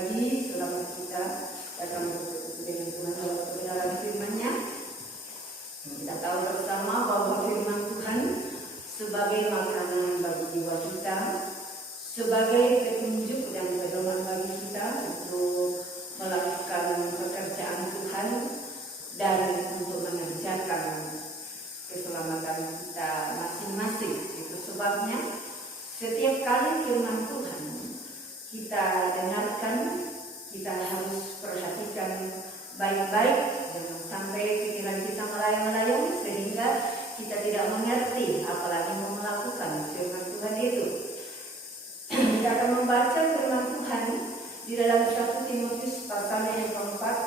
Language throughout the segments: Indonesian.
pagi selama kita datang bertemu dengan Tuhan dalam kebenaran firman-Nya. Kita tahu bersama bahwa firman Tuhan sebagai makanan bagi jiwa kita, sebagai petunjuk dan pedoman bagi kita untuk melakukan pekerjaan Tuhan dan untuk mengerjakan keselamatan kita masing-masing. Itu sebabnya setiap kali firman Tuhan kita dengarkan, kita harus perhatikan baik-baik, jangan sampai pikiran kita melayang-layang sehingga kita tidak mengerti apalagi melakukan firman Tuhan itu. Kita akan membaca firman Tuhan di dalam 1 Timotius pasal yang keempat,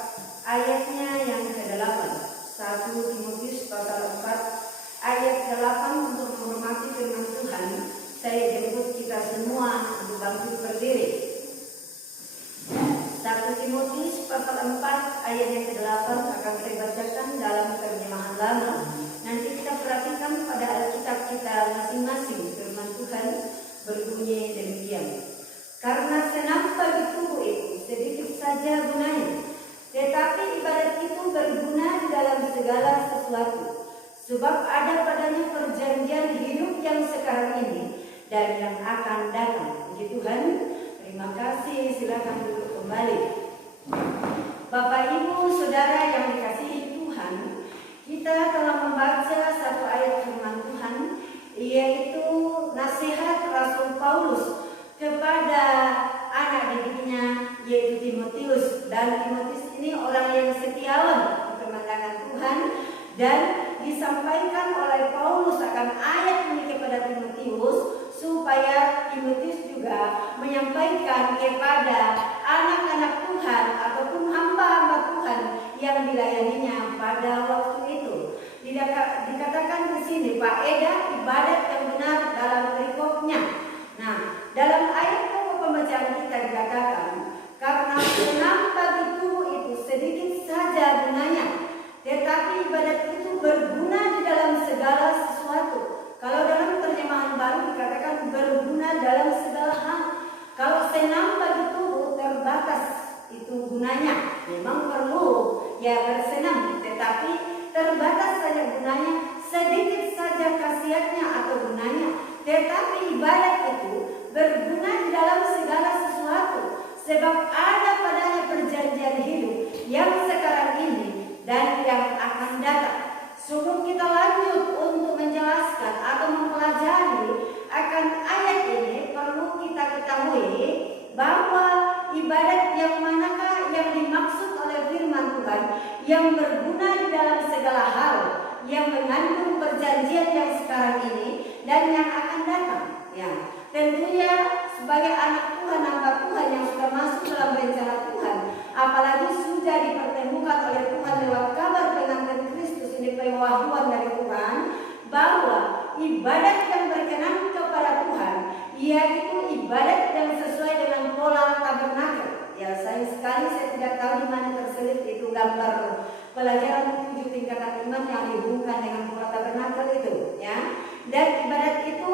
ayatnya yang ke-8. 1 Timotius pasal 4 ayat 8. Untuk menghormati firman Tuhan, saya jemput kita semua untuk bangkit berdiri. 1 Timotius pasal 4 ayat yang ke-8 akan saya bacakan dalam terjemahan lama. Nanti kita perhatikan pada Alkitab kita masing-masing. Firman Tuhan berbunyi demikian. Karena senam bagi tubuh itu sedikit saja gunanya, tetapi ibadat itu berguna di dalam segala sesuatu. Sebab ada padanya perjanjian hidup yang sekarang ini dan yang akan datang. Puji Tuhan. Terima kasih. Silakan duduk kembali. Bapak, Ibu, Saudara yang dikasihi Tuhan, kita telah membaca satu ayat firman Tuhan, yaitu nasihat Rasul Paulus kepada anak didiknya, yaitu Timotius. Dan Timotius ini orang yang setiawan di pemandangan Tuhan, dan disampaikan oleh Paulus akan ayat ini kepada Timotius supaya Timotius juga menyampaikan kepada anak-anak Tuhan ataupun hamba-hamba Tuhan yang dilayaninya pada waktu itu. Dikatakan di sini faedah ibadat yang benar dalam perikopnya. Nah, dalam ayat pokok pembacaan kita dikatakan, karena senam bagi tubuh itu sedikit saja gunanya, tetapi ibadat itu berguna di dalam segala sesuatu. Kalau dalam terjemahan baru dikatakan berguna dalam segala hal. Kalau senam bagi tubuh terbatas itu gunanya. Memang perlu ya bersenam, tetapi terbatas saja gunanya, sedikit saja khasiatnya atau gunanya. Tetapi ibadat itu berguna di dalam segala sesuatu. Sebab ada padanya perjanjian hidup yang sekarang ini dan yang akan datang. Sebelum kita lanjut untuk menjelaskan atau mempelajari akan ayat ini, perlu kita ketahui bahwa ibadat yang manakah yang dimaksud oleh firman Tuhan yang berguna di dalam segala hal, yang mengandung perjanjian yang sekarang ini dan yang akan datang. Ya, tentunya sebagai anak Tuhan, hamba Tuhan yang sudah masuk dalam rencana Tuhan, apalagi sudah dipertemukan oleh Tuhan lewat kabar pengantin Kristus, ini pewahyuan dari Tuhan, bahwa ibadat yang berkenan kepada Tuhan, yaitu ibadat yang sesuai dengan pola tabernakel. Ya, sayang sekali saya tidak tahu di mana terselip itu gambar pelajaran 7 tingkatan iman yang dihubungkan dengan pola tabernakel itu. Ya, dan ibadat itu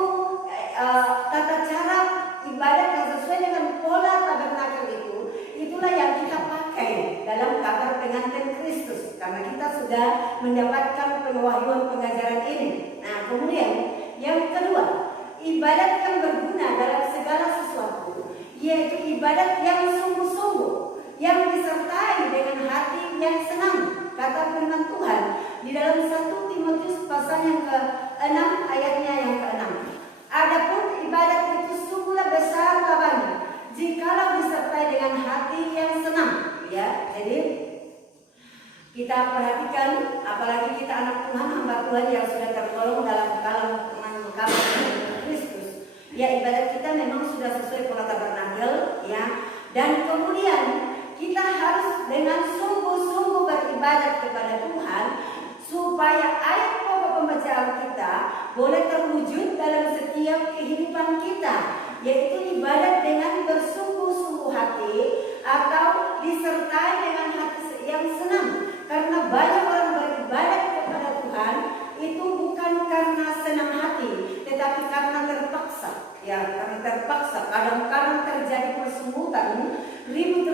tata cara ibadat yang sesuai dengan pola tabernakel itu, itulah yang kita pakai dalam kabar pengantin Kristus, karena kita sudah mendapatkan pewahyuan pengajaran ini. Nah, kemudian yang kedua, ibadat yang berguna dalam segala sesuatu, yaitu ibadat yang sungguh-sungguh, yang disertai dengan hati yang senang. Kata firman Tuhan di dalam 1 Timotius pasal yang ke-6 ayatnya yang ke-6. Adapun ibadat itu sungguhlah besar labanya jikalau disertai dengan hati yang senang. Ya, jadi kita perhatikan, apalagi kita anak Tuhan, hamba Tuhan yang sudah tergolong dalam kalangan Kristus. Ya, ibadat kita memang sudah sesuai pola tabernakel, ya. Dan kemudian kita harus dengan sungguh-sungguh beribadat kepada Tuhan supaya ayat pokok pembacaan kita boleh terwujud dalam setiap kehidupan kita, yaitu ibadat dengan bersungguh-sungguh hati atau disertai dengan hati yang senang. Karena banyak orang beribadat kepada Tuhan itu bukan karena senang hati, tetapi karena terpaksa. Ya, karena terpaksa. Kadang-kadang terjadi persemutan, ribut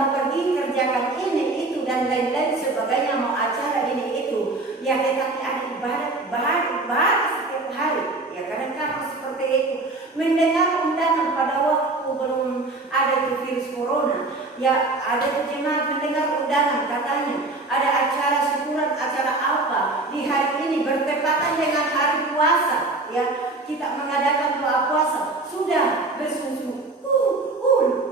mau pergi kerjakan ini itu dan lain-lain sebagainya, mau acara ini itu, ya tetapi ada ibadat setiap hari. Ya kadang-kadang seperti itu, mendengar undangan pada waktu belum ada itu virus corona, ya ada jemaat mendengar undangan, katanya ada acara syukuran, acara apa di hari ini bertepatan dengan hari puasa, ya kita mengadakan doa puasa, sudah bersungguh-sungguh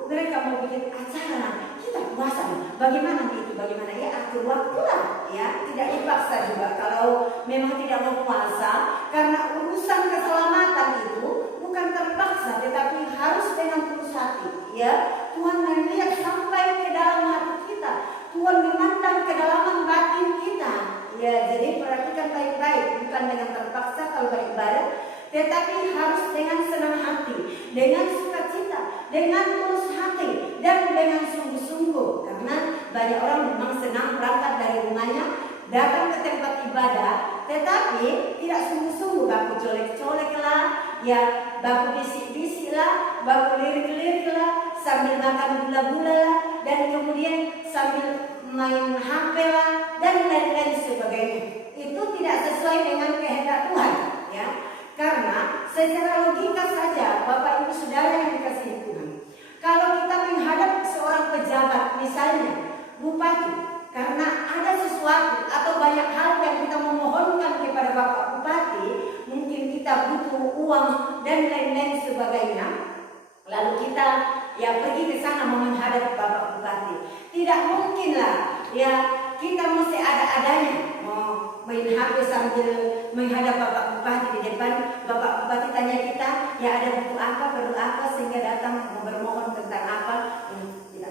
mereka mau bikin acara, kita puasa nih. Bagaimana itu? Bagaimana ya atur waktu lah, ya tidak dipaksa juga kalau memang tidak mau puasa, karena urusan keselamatan itu bukan terpaksa, tetapi harus dengan tulus hati. Ya Tuhan melihat sampai ke dalam hati kita, Tuhan memandang kedalaman batin kita. Ya jadi perhatikan baik-baik, bukan dengan terpaksa kalau beribadah, tetapi harus dengan senang hati, dengan sukacita, dengan tulus hati, dan dengan sungguh-sungguh. Karena banyak orang memang senang berangkat dari rumahnya, datang ke tempat ibadah, tetapi tidak sungguh-sungguh, baku colek-colek lah, ya baku bisik-bisik lah, baku lirik-lirik lah, sambil makan gula-gula lah, dan kemudian sambil main HP lah, dan lain-lain sebagainya. Itu tidak sesuai dengan kehendak Tuhan, ya. Karena secara logika saja, Bapak Ibu Saudara yang dikasihi Tuhan, kalau kita menghadap seorang pejabat, misalnya bupati, karena ada sesuatu atau banyak hal yang kita memohonkan kepada Bapak Bupati, mungkin kita butuh uang dan lain-lain sebagainya, lalu kita ya pergi ke sana menghadap Bapak Bupati. Tidak mungkinlah ya kita mesti ada-adanya mau main HP sambil menghadap Bapak Bupati di depan. Bapak Bupati tanya kita, ya ada butuh apa, perlu apa, sehingga datang bermohon tentang apa.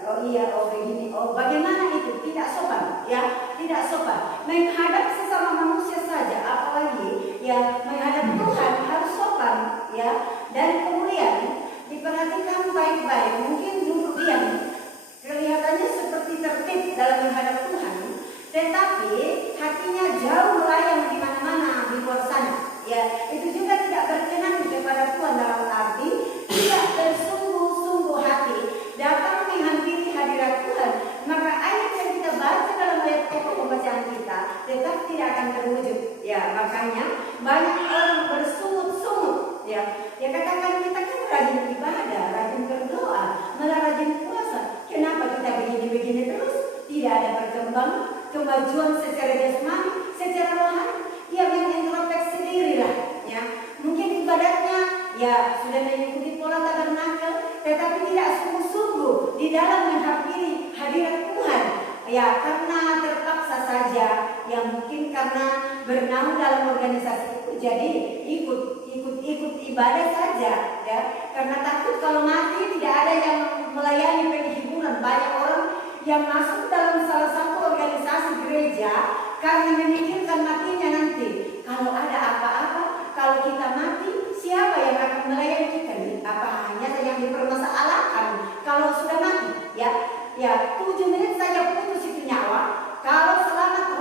Oh iya, oh begini, oh bagaimana itu? Tidak sopan, ya tidak sopan. Menghadap sesama manusia saja, apalagi ya menghadap Tuhan harus sopan, ya. Dan kemudian diperhatikan baik-baik. Mungkin duduk diam, kelihatannya seperti tertib dalam menghadap Tuhan, tetapi hatinya jauh melayang di mana-mana di luar sana. Ya, itu juga tidak berkenan kepada Tuhan, dalam arti tidak bersungguh-sungguh hati datang menghampiri hadirat Tuhan. Maka ayat yang kita baca dalam ayat pokok pembacaan kita tetap tidak akan terwujud. Ya, makanya banyak orang bersungut-sungut. Ya katakan kita kan rajin ibadah, rajin berdoa, malah rajin puasa. Kenapa kita begini-begini terus? Tidak ada perkembangan, kemajuan secara jasmani, secara rohani. Ya mengintrospeksi diri lah, ya. Mungkin ibadatnya ya sudah mengikuti pola tabernakel, tetapi tidak sungguh-sungguh di dalam menghampiri hadirat Tuhan. Ya karena terpaksa saja, ya mungkin karena bernaung dalam organisasi itu, jadi ikut ibadah saja, ya. Karena takut kalau mati tidak ada yang melayani penghiburan. Banyak orang yang masuk dalam salah satu organisasi gereja karena memikirkan matinya nanti. Kalau ada apa-apa, kalau kita mati, siapa yang akan melayani kita? Apa hanya yang dipermasalahkan kalau sudah mati? Ya 7 menit saja putus itu nyawa. Kalau selamat,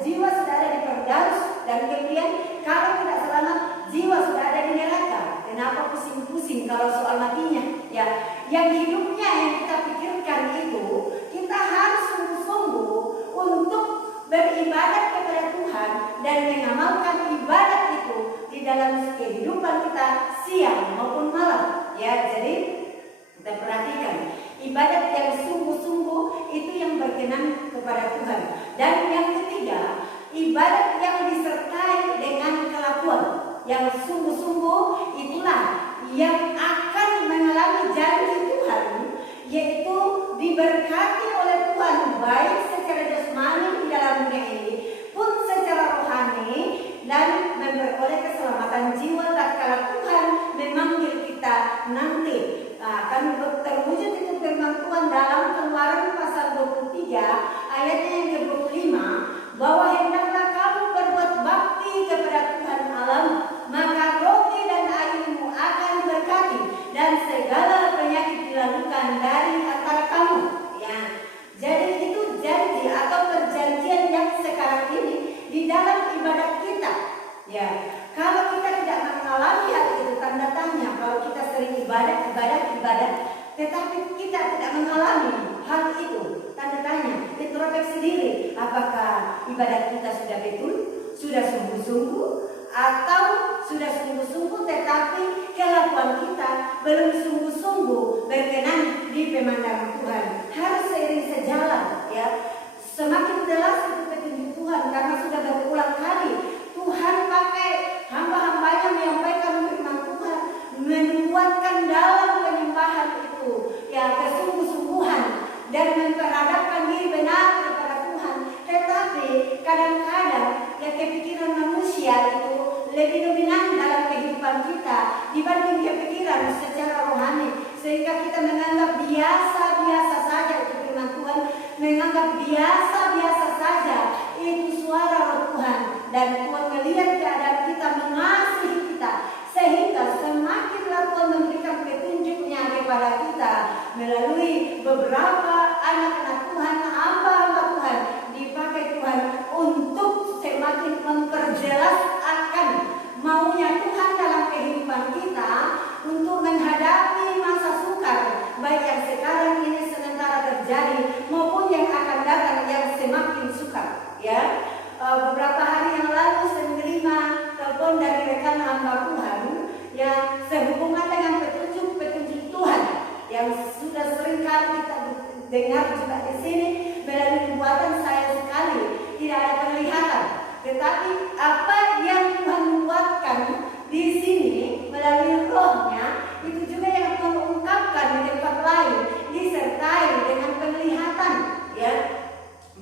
jiwa sudah ada di Firdaus, dan kemudian kalau tidak selamat, jiwa sudah ada di neraka. Kenapa pusing-pusing kalau soal matinya? Ya, yang hidupnya yang kita pikirkan itu, kita harus sungguh-sungguh untuk beribadat kepada Tuhan dan mengamalkan ibadat itu di dalam kehidupan kita siang maupun malam. Ya, jadi kita perhatikan ibadat yang sungguh-sungguh itu yang berkenan kepada Tuhan. Dan yang ketiga, ibadat yang disertai dengan kelakuan yang sungguh-sungguh, itulah yang akan mengalami janji Tuhan, yaitu diberkati oleh Tuhan baik secara jasmani di dalam dunia ini pun secara rohani, dan memperoleh keselamatan jiwa tatkala Tuhan memanggil kita nanti. Akan terwujud itu firman Tuhan dalam Keluaran pasal 23 ayatnya yang ke-25, bahwa hendaklah kamu berbuat bakti kepada Tuhan Allah, maka roti dan airmu akan diberkati dan segala penyakit dilalukan dari antara kamu. Ya, jadi itu janji atau perjanjian yang sekarang ini di dalam ibadat kita. Ya, kalau kita tidak mengalami hal itu, tanda tanya. Kalau kita sering ibadat, tetapi kita tidak mengalami hal itu? Tanda tanya, introspeksi diri. Apakah ibadat kita sudah betul, sudah sungguh-sungguh, atau sudah sungguh-sungguh tetapi kelakuan kita belum sungguh-sungguh berkenan di pemandangan Tuhan? Harus seiring sejalan, ya. Semakin jelas itu petunjuk Tuhan karena sudah berulang kali Tuhan pakai hamba-hambanya menyampaikan firman Tuhan, menguatkan dalam penyembahan itu, ya, kesungguh-sungguhan dan memperhadapkan diri benar kepada Tuhan. Tetapi kadang-kadang ya kepikiran manusia itu lebih dominan dalam kehidupan kita dibanding kepikiran secara rohani, sehingga kita menganggap biasa-biasa saja itu firman Tuhan, menganggap biasa-biasa saja itu suara Roh Tuhan, dan Tuhan melihat keadaan kita, mengasihi kita, sehingga semakinlah Tuhan memberikan petunjuknya kepada kita melalui beberapa anak-anak Tuhan, hamba-hamba Tuhan, dipakai Tuhan untuk semakin memperjelas akan maunya Tuhan dalam kehidupan kita untuk menghadapi masa sukar, baik yang sekarang ini sementara terjadi maupun yang akan datang yang semakin sukar, ya. Beberapa hari yang lalu saya menerima telepon dari rekan hamba Tuhan yang sehubungan dengan petunjuk-petunjuk Tuhan yang sudah sering kali kita dengar juga di sini melalui nubuatan saya sekali tidak ada penglihatan, tetapi apa yang Tuhan buatkan di sini melalui Roh-Nya itu juga yang Tuhan ungkapkan di tempat lain, disertai dengan penglihatan, ya,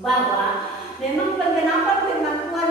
bahwa memang penggenapan firman Tuhan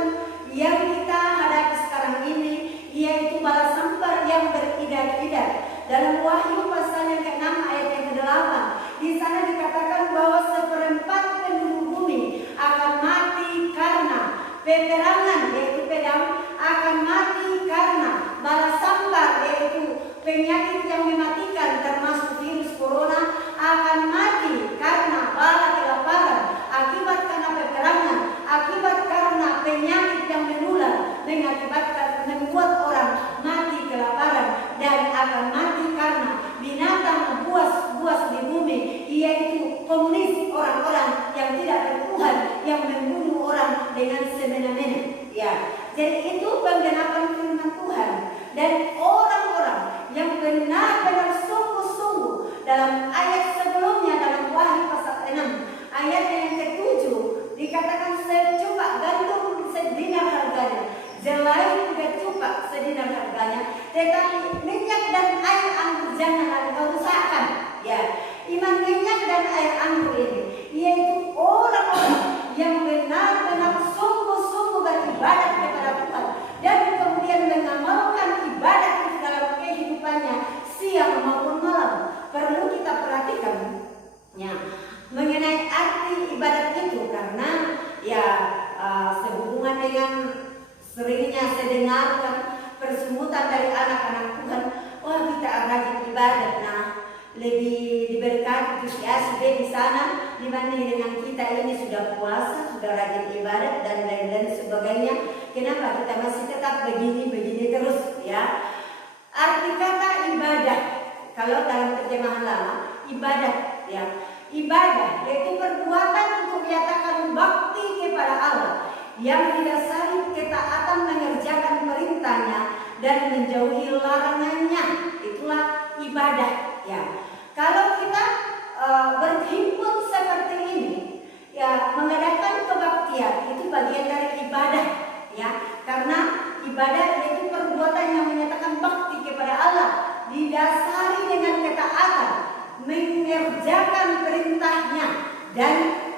yang kita hadapi sekarang ini yaitu bala sampar yang beridar-idar. Dalam Wahyu pasal yang ke-6 ayat yang ke-8, di sana dikatakan bahwa seperempat penduduk bumi akan mati karena peperangan, yaitu pedang, akan mati karena bala sampar, yaitu penyakit yang mematikan termasuk virus corona, akan mati karena bala kelaparan, akibat karena peperangan, akibat karena penyakit yang menular, mengakibatkan membuat orang mati kelaparan, dan akan mati karena binatang buas-buas di bumi, yaitu komunis, orang-orang yang tidak bertuhan, yang membunuh orang dengan semena-mena, ya. Jadi itu penggenapan firman Tuhan, dan orang-orang yang benar-benar sungguh-sungguh dalam ayat sebelumnya, dalam Wahyu pasal 6 ayat yang ke-7 dikatakan secupak gandum sedinar harganya, jelai juga cupak sedinar harganya, tetapi minyak dan air anggur janganlah engkau rusakkan, ya. Iman minyak dan air anggur ini yaitu orang-orang yang benar-benar sungguh-sungguh beribadat kepada Tuhan dan kemudian mengamalkan ibadat itu dalam kehidupannya siang maupun malam. Perlu kita perhatikan, ya, mengenai arti ibadat itu, karena ya sehubungan dengan seringnya saya dengarkan persumutan dari anak-anak Tuhan, wah kita rajin ibadat, nah lebih diberkati itu si A, si B di sana dibanding dengan kita ini sudah puasa, sudah rajin ibadat dan lain-lain sebagainya. Kenapa kita masih tetap begini terus, ya? Arti kata ibadah, kalau dalam terjemahan lama, ibadat, ya, ibadah yaitu perbuatan untuk menyatakan bakti kepada Allah yang didasari ketaatan mengerjakan perintahnya dan menjauhi larangannya. Itulah ibadah, ya. Kalau kita berhimpun seperti ini, ya, mengadakan kebaktian itu bagian dari ibadah, ya, karena ibadah yaitu perbuatan yang menyatakan bakti kepada Allah didasari dengan ketaatan mengerjakan perintahnya dan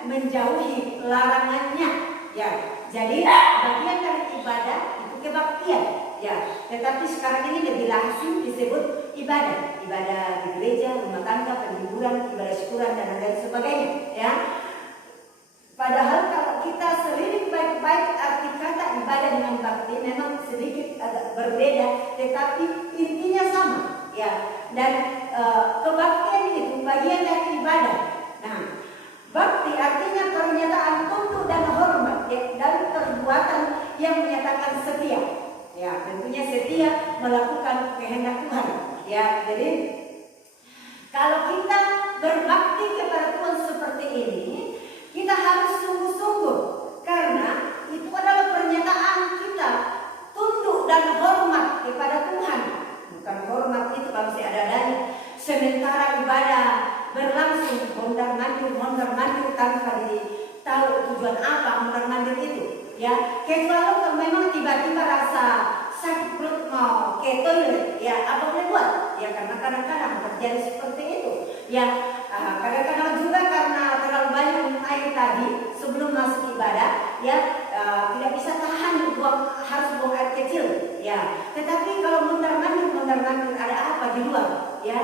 menjauhi larangannya, ya. Jadi bagian dari ibadah itu kebaktian, ya. Tetapi sekarang ini lebih langsung disebut ibadah di gereja, rumah tangga, penghiburan, ibadah syukuran dan lain sebagainya, ya. Padahal kalau kita selidik baik-baik arti kata ibadah dengan bakti memang sedikit agak berbeda, tetapi intinya sama, ya. Dan kebaktian itu bagian dari ibadah. Nah, bakti artinya pernyataan tunduk dan hormat, ya, dan perbuatan yang menyatakan setia, ya, tentunya setia melakukan kehendak Tuhan, ya. Jadi kalau kita berbakti kepada Tuhan seperti ini, kita harus sungguh-sungguh, karena itu adalah pernyataan kita tunduk dan hormat kepada Tuhan. Bukan hormat itu kalau seadanya. Sementara ibadah berlangsung mondar-mandir tanpa tahu tujuan apa mondar-mandir itu. Ya, kecuali kalau memang tiba-tiba rasa sakit perut mau ke toilet, ya apa boleh buat? Ya karena kadang-kadang terjadi seperti itu. Ya, kadang-kadang juga karena terlalu banyak minum air tadi sebelum masuk ibadah, ya tidak bisa tahan harus buang air kecil. Ya, tetapi kalau mondar-mandir ada apa di luar? Ya,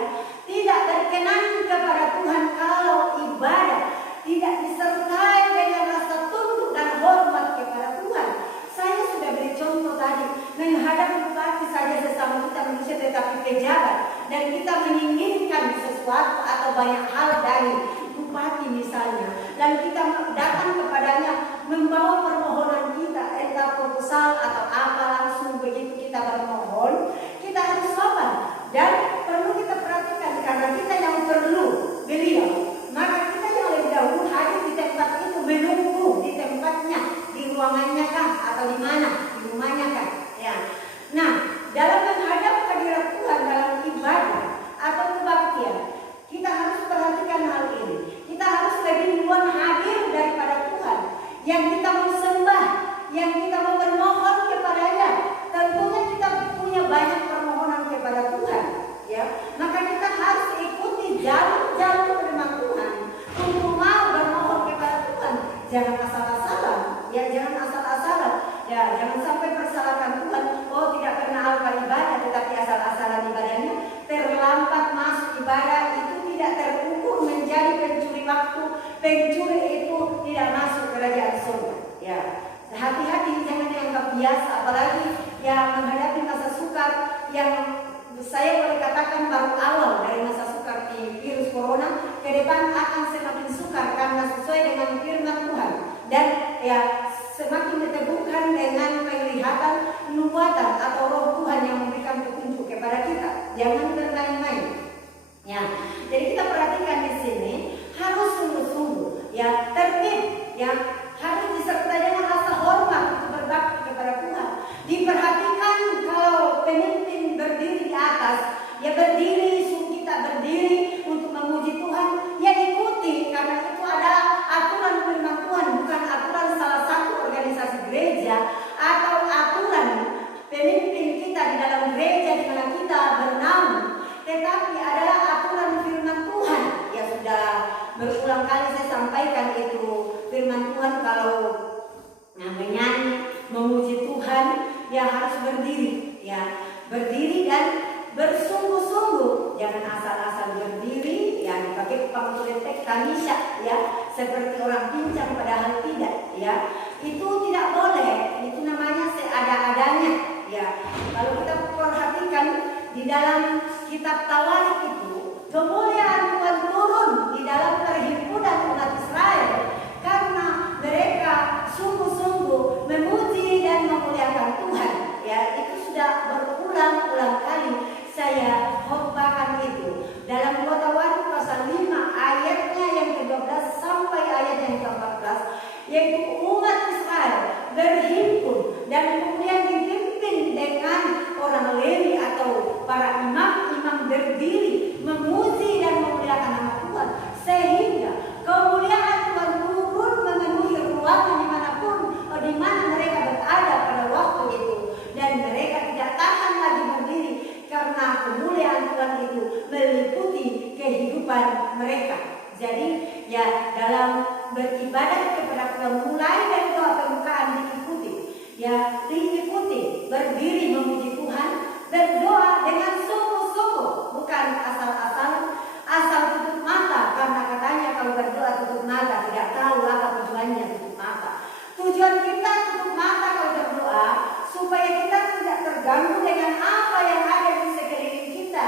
tidak berkenan kepada Tuhan kalau ibadah tidak disertai dengan rasa tunduk dan hormat kepada Tuhan. Saya sudah beri contoh tadi, menghadap bupati saja sesama kita manusia tetapi pejabat, dan kita menginginkan sesuatu atau banyak hal dari bupati misalnya, dan kita datang kepadanya membawa permohonan kita, entah proposal atau apa, langsung begitu kita bermohon, kita harus sopan dan perlu kita perhatikan karena kita yang perlu beliau, maka kita yang lebih dahulu hadir di tempat itu, menunggu di tempatnya, di ruangannya kah atau di mana, di rumahnya kah, ya. Nah, dalam menghadap hadirat Tuhan dalam ibadah atau kebaktian, kita harus perhatikan hal ini. Kita harus lebih duluan hadir daripada Tuhan. Yang kita mau sembah, yang kita mau bermohon kepadanya, tentunya kita punya banyak permohonan kepada Tuhan, ya. Maka kita harus ikuti jalur firman Tuhan untuk mau bermohon kepada Tuhan. Jangan asal-asalan, ya jangan asal-asalan, ya jangan sampai persalahkan Tuhan. Oh tidak pernah alpa ibadah, tetapi asal-asalan ibadahnya, terlambat masuk ibadah itu tidak terukur menjadi pencuri waktu. Pencuri itu tidak masuk kerajaan surga. Ya, hati-hati jangan dianggap biasa, apalagi yang menghadapi masa sukar yang saya boleh katakan baru awal dari masa sukar di virus corona. Ke depan akan semakin sukar karena sesuai dengan firman Tuhan, dan ya semakin diteguhkan dengan penglihatan nubuatan atau roh Tuhan yang memberikan petunjuk kepada kita. Jangan bermain-main. Ya, jadi kita perhatikan di sini harus sungguh-sungguh, ya tertib, ya harus disertai dengan rasa hormat untuk berbakti kepada Tuhan. Diperhatikan kalau pemimpin berdiri di atas, ya berdiri, suruh kita berdiri untuk memuji Tuhan, ya ikuti karena itu ada aturan firman Tuhan, bukan aturan salah satu organisasi gereja atau aturan pemimpin kita di dalam gereja di mana kita bernaung, tetapi adalah aturan firman Tuhan. Ya sudah berulang kali saya sampaikan itu firman Tuhan kalau menyanyi, memuji Tuhan, ya harus berdiri, ya berdiri dan bersungguh-sungguh, jangan asal-asal berdiri, ya dipakai pangkuletek kanisya, ya seperti orang pincang padahal tidak, ya itu tidak boleh, itu namanya seada-adanya, ya. Kalau kita perhatikan di dalam kitab Tawarikh itu, kemuliaan Tuhan turun di dalam perhimpunan umat Israel karena mereka sungguh-sungguh memuji dan memuliakan Tuhan. Ya, itu sudah berulang-ulang kali saya khotbahkan itu dalam Tawarikh pasal 5 ayatnya yang ke-12 sampai ayat yang ke-14, yaitu umat Israel berhimpun dan kemudian dipimpin dengan orang Lewi atau para imam-imam berdiri memuji dan memuliakan nama Tuhan, sehingga kemuliaan Tuhan turun memenuhi ruangan dimanapun di mana mereka berada pada waktu itu, dan mereka tidak tahan lagi berdiri karena kemuliaan Tuhan itu meliputi kehidupan mereka. Jadi ya dalam beribadah kepada Tuhan mulai dari doa pembukaan diikuti berdiri memuji Tuhan, berdoa dengan sungguh-sungguh, bukan asal-asalan, asal tutup mata, karena katanya kalau berdoa tutup mata tidak tahu apa tujuannya tutup mata. Tujuan kita tutup mata kalau berdoa supaya kita tidak terganggu dengan apa yang ada di sekeliling kita,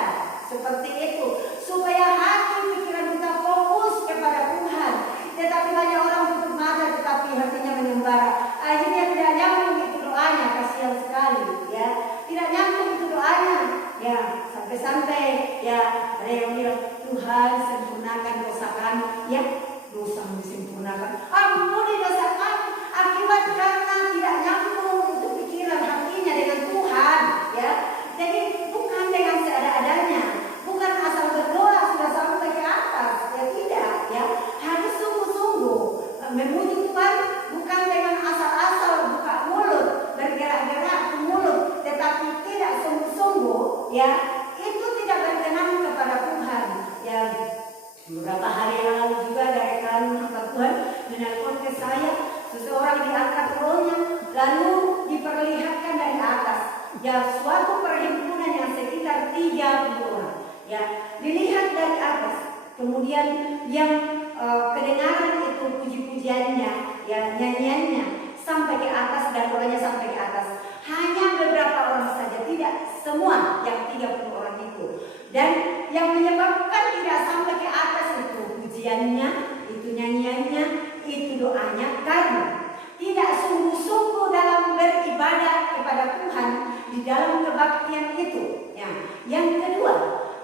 seperti itu, supaya hati pikiran kita fokus kepada Tuhan. Tetapi banyak orang tutup mata tetapi hatinya menyembara, akhirnya tidak nyambung itu doanya, kasihan sekali, ya tidak nyambung itu doanya, ya sampai-sampai ya ada yang bilang Tuhan sempurnakan dosa kami, ya berusaha disempurnakan. Ampuni dosa kami akibat karena tidak nyambung itu pikiran hatinya dengan Tuhan, ya. Jadi bukan dengan seada-adanya, bukan asal berdoa sudah sampai ke atas, ya tidak, ya. Harus sungguh-sungguh memuji Tuhan, bukan dengan asal-asal buka mulut, bergerak-gerak ke mulut, tetapi tidak sungguh-sungguh, ya. Itu tidak berkenan kepada Tuhan, ya. Beberapa hari yang lalu juga ada rekan hamba Tuhan menelpon ke saya, seseorang diangkat rohnya lalu diperlihatkan dari atas, ya, suatu perhimpunan yang sekitar 30 orang, ya, dilihat dari atas, kemudian yang kedengaran itu puji-pujiannya, ya, nyanyiannya sampai ke atas dan rohnya sampai ke atas. Hanya beberapa orang saja, tidak semua yang 30 orang itu. Dan yang menyebabkan tidak sampai ke atas itu pujiannya, itu nyanyiannya, itu doanya, karena tidak sungguh-sungguh dalam beribadah kepada Tuhan di dalam kebaktian itu, ya. Yang kedua,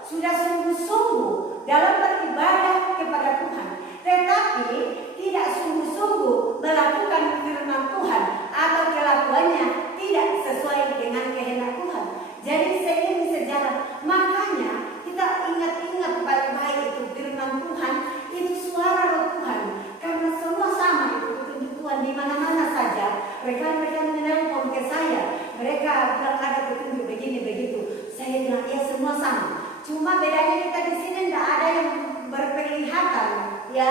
sudah sungguh-sungguh dalam beribadah kepada Tuhan, tetapi tidak sungguh-sungguh melakukan firman Tuhan atau kelakuannya tidak sesuai dengan kehendak Tuhan. Jadi seiring sejalan, makanya kita ingat-ingat baik-baik itu firman Tuhan, itu suara Roh Tuhan, karena semua sama itu petunjuk Tuhan di mana-mana saja. Rekan-rekan menelpon ke saya, mereka bilang ada petunjuk begini begitu. Saya bilang ya semua sama. Cuma bedanya kita di sini tidak ada yang berpenglihatan, ya.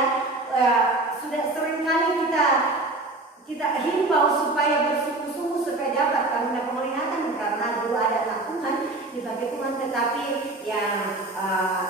Sudah seringkali kita himbau supaya bersungguh-sungguh supaya dapat karena penglihatan, karena dulu ada anak Tuhan dipakai Tuhan, tetapi ya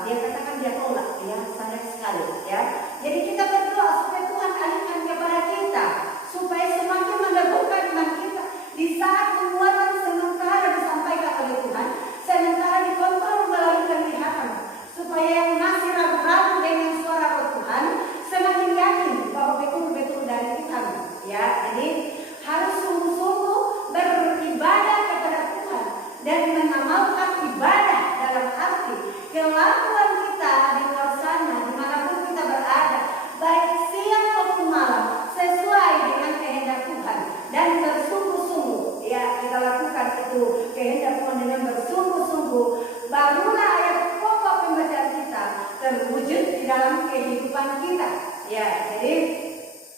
dia katakan dia tolak, ya, sayang sekali, ya. Jadi kita berdoa supaya Tuhan alihkan kepada kita supaya semakin meneguhkan iman kita di saat penguatan sementara disampaikan oleh Tuhan, sementara dikontrol melalui penglihatan, supaya yang masih ragu-ragu dengan suara Roh Tuhan semakin yakin bahwa betul-betul dari Tuhan, ya. Jadi harus sungguh-sungguh beribadah kepada Tuhan dan mengamalkan ibadah dalam arti kelakuan kita di luar sana dimanapun kita berada, baik siang maupun malam, sesuai dengan kehendak Tuhan dan bersungguh-sungguh, ya, kita lakukan itu kehendak Tuhan dengan bersungguh-sungguh, barulah ayat pokok pembacaan kita terwujud di dalam kehidupan kita, ya. Jadi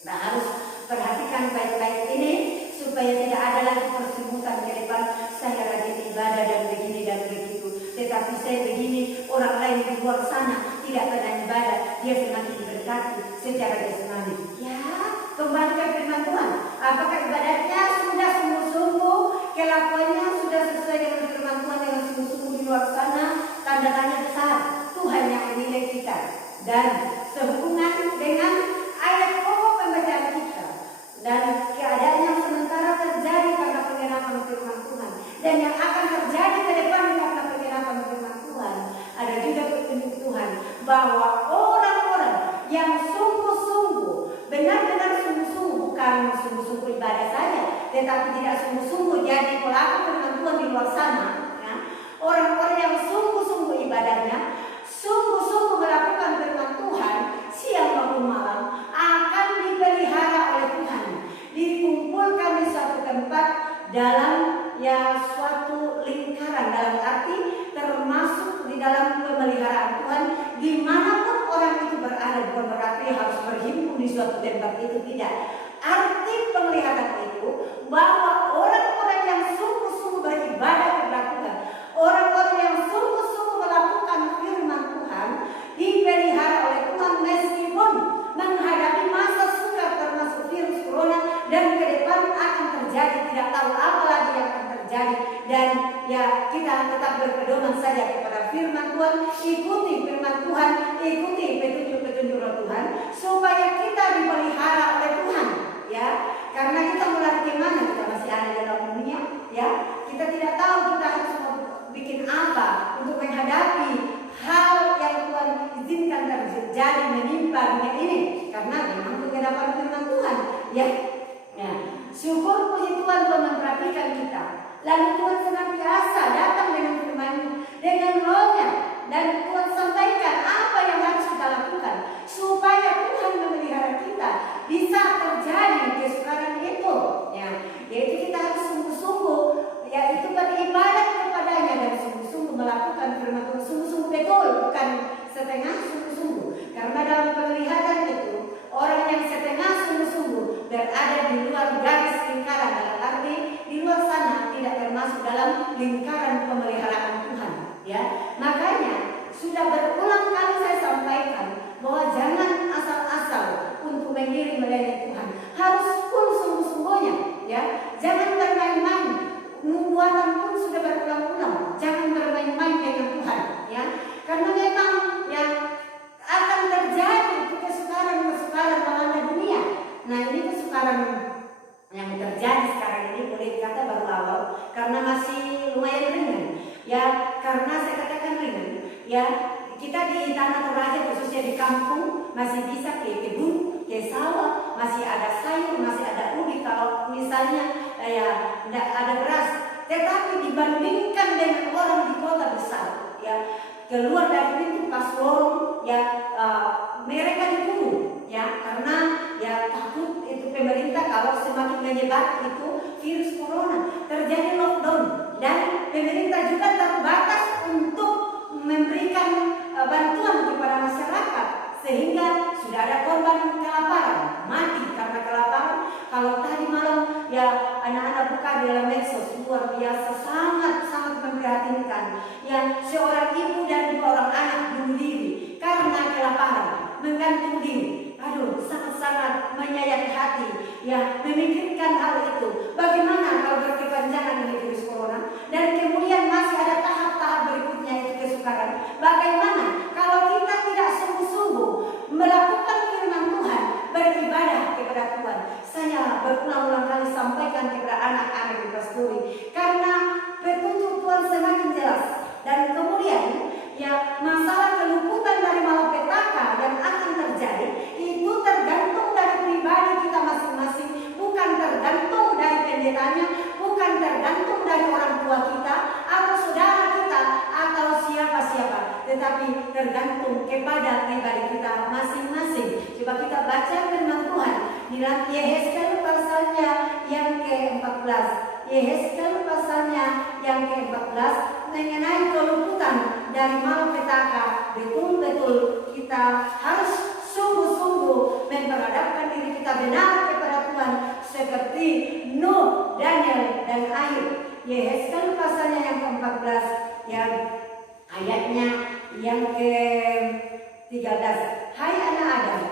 kita harus perhatikan baik-baik ini supaya tidak ada lagi persimputan ke depan, saya rajin ibadah dan begini dan begitu, tetapi saya begini, orang lain di luar sana tidak pernah ibadah, dia semakin diberkati secara jasmani. Ya, kembali ke firman Tuhan. Apakah ibadahnya sudah sungguh-sungguh, kelakuannya sudah sesuai dengan firman Tuhan dengan sungguh-sungguh di luar sana? Tanda tanya besar. Tuhan yang menilai kita dan sehubungan dengan ayat pokok pembacaan kita dan keadaan yang sementara terjadi karena penggenapan firman Tuhan dan yang akan terjadi ke depan karena penggenapan firman Tuhan. Ada juga petunjuk Tuhan bahwa orang-orang yang sungguh-sungguh, benar-benar sungguh-sungguh, bukan sungguh-sungguh ibadah saja, tetapi tidak sungguh-sungguh jadi pelaku firman Tuhan di luar sana, ya. Orang-orang yang sungguh-sungguh ibadahnya, sungguh-sungguh melakukan firman Tuhan siang maupun malam, akan dipelihara oleh Tuhan, dikumpulkan di suatu tempat dalam, ya, suatu lingkaran, dalam arti termasuk di dalam pemeliharaan Tuhan dimanapun orang itu berada. Bukan berarti harus berhimpun di suatu tempat itu, tidak. Arti penglihatan itu bahwa orang-orang yang sungguh-sungguh beribadah kepada Tuhan, orang-orang yang sungguh-sungguh melakukan firman Tuhan, dipelihara oleh Tuhan meskipun menghadapi masa sukar termasuk virus corona, dan ke depan akan terjadi tidak tahu apa lagi yang akan terjadi. Dan ya, kita tetap berpedoman saja kepada firman Tuhan, ikuti firman Tuhan, ikuti petunjuk-petunjuk Roh Tuhan supaya kita dipelihara oleh Tuhan, ya. Karena kita mulai kemana, kita masih ada dalam dunia, ya. Kita tidak tahu kita harus bikin apa untuk menghadapi hal yang Tuhan izinkan terjadi menimpa dunia ini, karena memang penggenapan firman Tuhan, ya. Ya, syukur puji Tuhan telah memperhatikan kita. Lalu Tuhan senantiasa datang dengan firman-Nya, dengan Roh-Nya, dan Tuhan sampaikan apa yang harus kita lakukan supaya Tuhan memelihara lingkaran pemeliharaan Tuhan, ya. Makanya sudah berulang kali saya sampaikan bahwa jangan asal-asal untuk mengiring melayani Tuhan, harus full sungguh-sungguhnya, ya. Jangan bermain-main. Nubuatan pun sudah berulang-ulang, jangan bermain-main dengan Tuhan, ya. Karena memang yang akan terjadi itu kesukaran melanda dunia. Nah, ini kesukaran yang terjadi sekarang ini boleh dikata baru awal karena masih lumayan ringan, ya. Karena saya katakan ringan, ya. Kita di Tanah Toraja khususnya di kampung masih bisa ke kebun, ke sawah, masih ada sayur, masih ada ubi. Kalau misalnya ya tidak ada beras, tetapi dibandingkan dengan orang di kota besar, ya, keluar dari pintu pas lorong, ya, mereka dibunuh, ya, karena ya takut itu pemerintah kalau semakin menyebar itu virus corona, terjadi lockdown dan pemerintah juga terbatas untuk memberikan bantuan kepada masyarakat sehingga sudah ada korban kelaparan, mati karena kelaparan. Kalau tadi malam ya anak-anak buka di dalam medsos luar biasa, sangat memprihatinkan. Ya, seorang ibu dan 2 orang anak bunuh diri karena kelaparan, menggantung diri. Aduh, sangat menyayat hati. Ya, memikirkan hal itu. Bagaimana kalau berkepanjangan ini virus corona dan kemudian masih ada tahap-tahap berikutnya itu kesukaran. Bagaimana kalau kita tidak sungguh-sungguh melakukan firman Tuhan, beribadah kepada Tuhan. Saya berulang-ulang kali sampaikan kepada anak-anak di pastori, karena petunjuk Tuhan semakin jelas. Dan kemudian ya masalah kelumputan dari malapetaka yang akan terjadi itu tergantung dari pribadi kita masing-masing, bukan tergantung dari pendetanya, bukan tergantung dari orang tua kita atau saudara kita atau siapa-siapa, tetapi tergantung kepada pribadi kita masing-masing. Coba kita baca firman Tuhan di dalam Yehezkel pasalnya yang ke-14. Yehezkel pasalnya yang ke-14 mengenai kelumputan dari malapetaka. Betul-betul kita harus sungguh-sungguh memperhadapkan diri kita benar kepada Tuhan seperti Nuh, Daniel, dan Ayub. Yehezkel pasalnya yang ke-14 yang ayatnya yang ke-13. Hai anak Adam,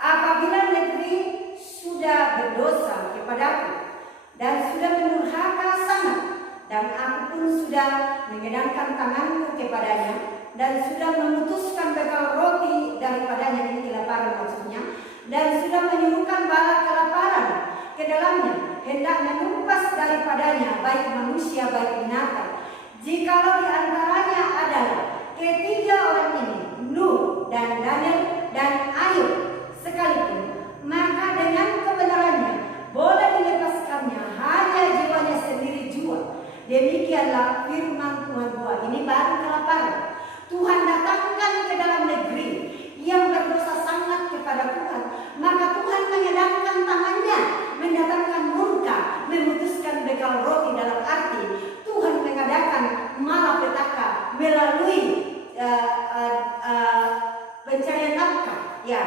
apabila negeri sudah berdosa kepadaku dan sudah mendurhaka sangat, dan aku pun sudah mengedangkan tanganku kepadanya dan sudah memutuskan bekal roti daripadanya, ini kelaparan maksudnya, dan sudah menyuruhkan bala kelaparan ke dalamnya, hendak menumpas daripadanya baik manusia baik binatang. Jikalau di antaranya adalah ketiga orang ini, Nuh dan Daniel dan Ayub sekalipun, maka dengan kebenarannya boleh dilepaskannya hanya jiwanya sendiri jua. Demikianlah firman Tuhan bahwa ini baru kelaparan. Tuhan datangkan ke dalam negeri yang berdosa sangat kepada Tuhan, maka Tuhan mengedangkan tangannya, mendatangkan murka, memutuskan bekal roti, dalam arti Tuhan mengadakan malapetaka melalui pencarian nafkah. Ya,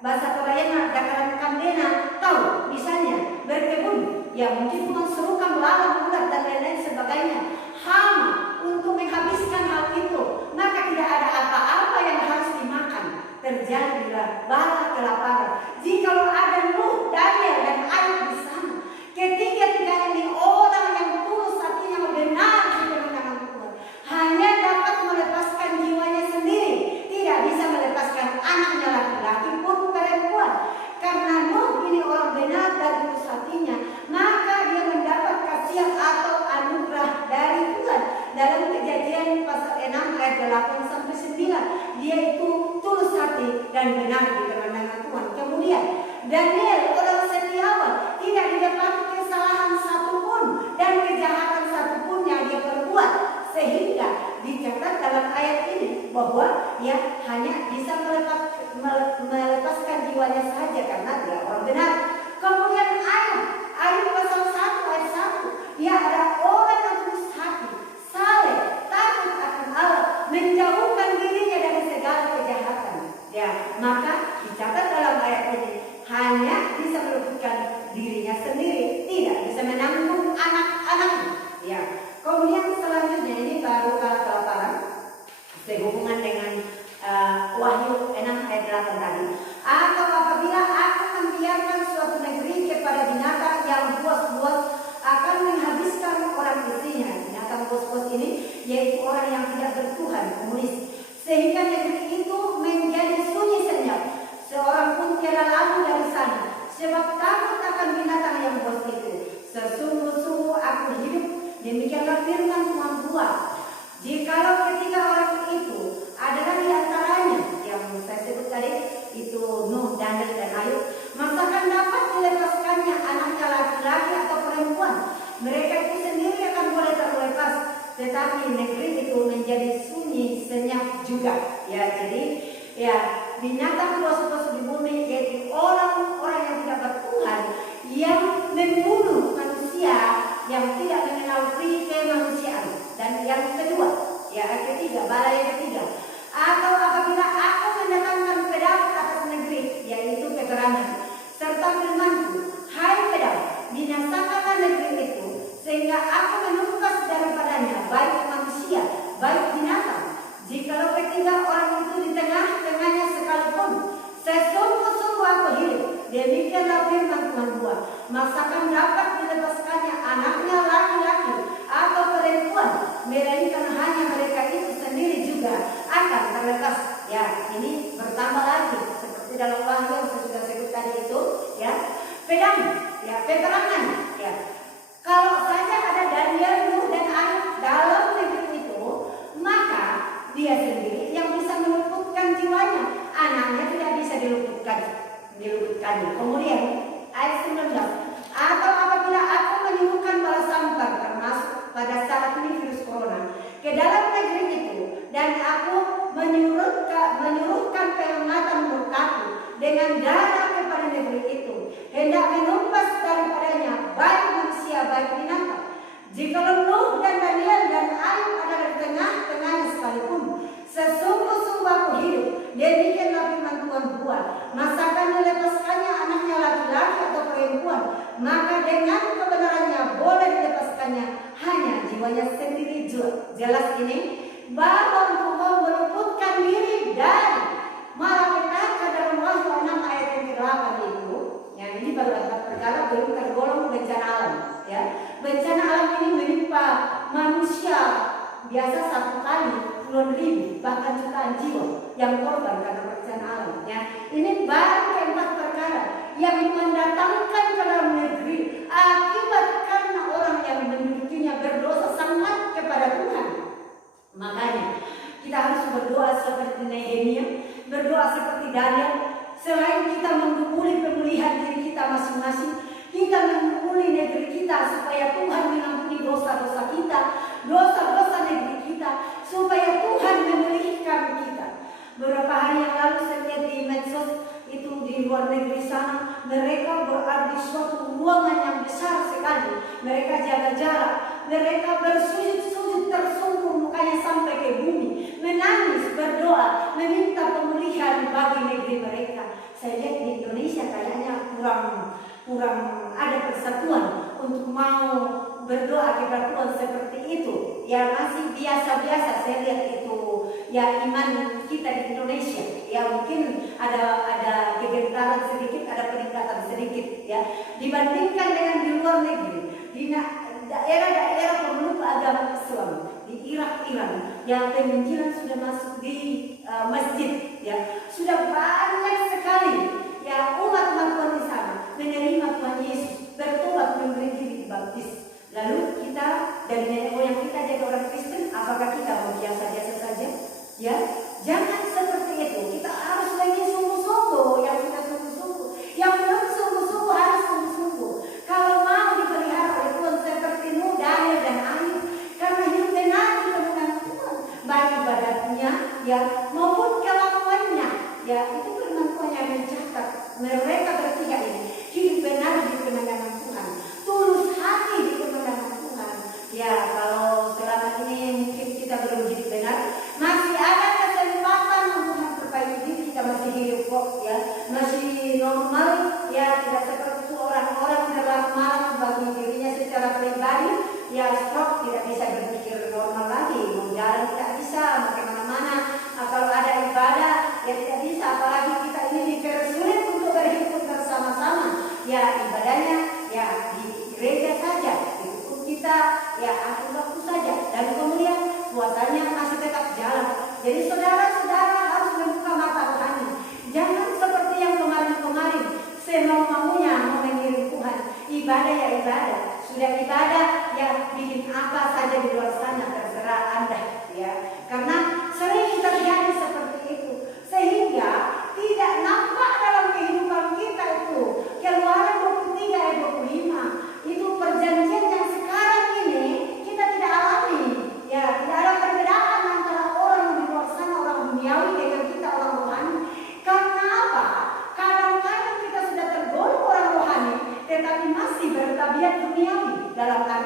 bahasa Torayana dakaran kandena tahu, misalnya berkebun, ya mungkin Tuhan serukan lalat, ulat dan lain-lain sebagainya, hama untuk menghabiskan hal itu, maka tidak ada apa-apa yang harus dimakan. Terjadilah bala kelaparan. Jikalau ada Nuh, Daniel, dan Ayub di sana, ketiga-tiga ini orang yang tulus hatinya benar di kemenangan Tuhan, hanya dapat melepaskan jiwanya sendiri, tidak bisa melepaskan anaknya laki-laki pun perempuan. Karena Nuh ini orang benar dan tulus hatinya, maka dia mendapat kasih atau anugerah dari Tuhan. Dalam Kejadian pasal 6 ayat 8 sampai 9, dia itu tulus hati dan benar di kemenangan Tuhan. Kemudian Daniel orang setiawan, tidak didapati kesalahan satupun dan kejahatan satupun yang dia perbuat, sehingga dicatat dalam ayat ini bahwa dia hanya bisa melepaskan jiwanya saja karena dia orang benar. Kemudian Ayub pasal 1 ayat 1, dia ada orang yang tulus hati, saleh, takut akan Allah, menjauhkan dirinya dari segala kejahatan. Ya, maka dicatat dalam ayat ini hanya bisa meluputkan dirinya sendiri, tidak bisa menanggung anak-anaknya. Ya, kemudian ya binatang buas-buas di bumi, yaitu orang-orang yang tidak bertuhan, yang membunuh manusia, yang tidak mengenal pri kemanusiaan. Dan yang kedua, ya ketiga, bala yang ketiga, atau apabila aku mendatangkan pedang atas negeri, yaitu peperangan, serta firman-Ku, hai pedang, binasakanlah negeri itu, sehingga aku menumpas daripadanya baik manusia, baik binatang. Jikalau ketiga orang itu di tengah-tengahnya sekalipun, sesungguh-sungguh aku hidup, demikianlah firman Tuhan Tuhan, masakan dapat dilepaskannya anaknya laki-laki atau perempuan, melainkan hanya mereka itu sendiri juga akan terlepas. Ya, ini bertambah lagi seperti dalam Wahyu yang saya sudah sebut tadi itu, ya, pedang, ya, peperangan, ya. Kalau saja ada Daniel, Nuh dan Ayub dalam negeri itu, maka dia sendiri yang bisa meluputkan jiwanya, anaknya tidak bisa diluputkan. Kemudian ayat 19, atau apabila aku menyuruhkan bala sampar, termasuk pada saat ini virus corona, ke dalam negeri itu, dan aku menyuruhkan kehangatan murkaku dengan darah kepada negeri itu, hendak menumpas daripadanya baik manusia baik binatang. Jikalau Nuh dan Daniel dan Ayub ada di tengah-tengahnya sekalipun, sesungguh-sungguh aku hidup, demikianlah firman Tuhan buat, masakan dilepaskannya anaknya laki-laki atau perempuan, maka dengan kebenarannya boleh dilepaskannya hanya jiwanya sendiri. Jelas ini bahwa untuk mau meluputkan diri dari malapetaka dalam Wahyu 6 ayat yang ke-8 itu, yang ini baru ada perkara belum tergolong bencana alam, ya. Bencana alam ini menimpa manusia biasa satu kali puluhan ribu bahkan jutaan jiwa yang korban karena bencana alam, ya. Ini baru keempat perkara yang mendatangkan ke dalam negeri akibat karena orang yang memilikinya berdosa sangat kepada Tuhan. Makanya kita harus berdoa seperti Nehemia, berdoa seperti Daniel. Selain kita menggumuli pemulihan diri kita masing-masing, kita menggumuli negeri kita supaya Tuhan mengampuni dosa-dosa kita, dosa-dosa negeri kita, supaya Tuhan memulihkan kita. Beberapa hari yang lalu saya lihat di medsos itu di luar negeri sana, mereka berada di suatu ruangan yang besar sekali. Mereka jaga jarak, mereka bersujud-sujud tersungkur mukanya sampai ke bumi, menangis, berdoa, meminta pemulihan bagi negeri mereka. Saya lihat di Indonesia kayaknya kurang ada persatuan untuk mau berdoa kepada Tuhan seperti itu. Ya masih biasa-biasa saya lihat itu, ya iman kita di Indonesia. Ya mungkin ada kegentaran sedikit, ada peningkatan sedikit, ya dibandingkan dengan di luar negeri, di daerah-daerah pemeluk agama Islam, di Irak, Iran, yang penginjilan sudah masuk di masjid, ya sudah banyak sekali, ya umat-umat Tuhan di sana menerima Tuhan Yesus, bertobat, memberi diri dibaptis. Lalu kita dari nenek moyang kita jadi orang Kristen, apakah kita mau biasa-biasa saja? Ya, jangan seperti itu. Kita harus lagi sungguh-sungguh, yang kita sungguh-sungguh, yang belum sungguh-sungguh harus sungguh-sungguh. Kalau mau dipelihara oleh Tuhan seperti Nuh, Daniel dan Ayub, karena hidup benar di kemuliaan Tuhan, baik ibadahnya, ya maupun kelakuannya, ya itu firman Tuhan yang mencatat mereka bertiga ini hidup benar di kemuliaan Tuhan, tulus hati di kemuliaan Tuhan. Ya kalau selama ini mungkin kita belum hidup benar, masih ada kesempatan untuk memperbaiki diri kita, masih hidup kok, ya masih normal, ya tidak seperti orang-orang malam bagi dirinya secara pribadi, ya stroke, tidak bisa berpikir normal lagi, mau jalan tidak bisa, mau kemana-mana, kalau ada ibadah ya tidak bisa, apalagi kita ini dipersulit untuk berhimpun bersama-sama, ya ibadahnya ya di gereja saja, di hukum kita ya atur waktu saja, dan kemudian puasanya masih tetap jalan. Jadi saudara-saudara harus membuka mata rohani, jangan seperti yang kemarin-kemarin semau-maunya mau mengirim Tuhan. Ibadah ya ibadah, sudah ibadah ya bikin apa saja di luar sana, terserah Anda, ya. Karena sering terjadi seperti itu, sehingga tidak nampak dalam kehidupan kita itu keluaran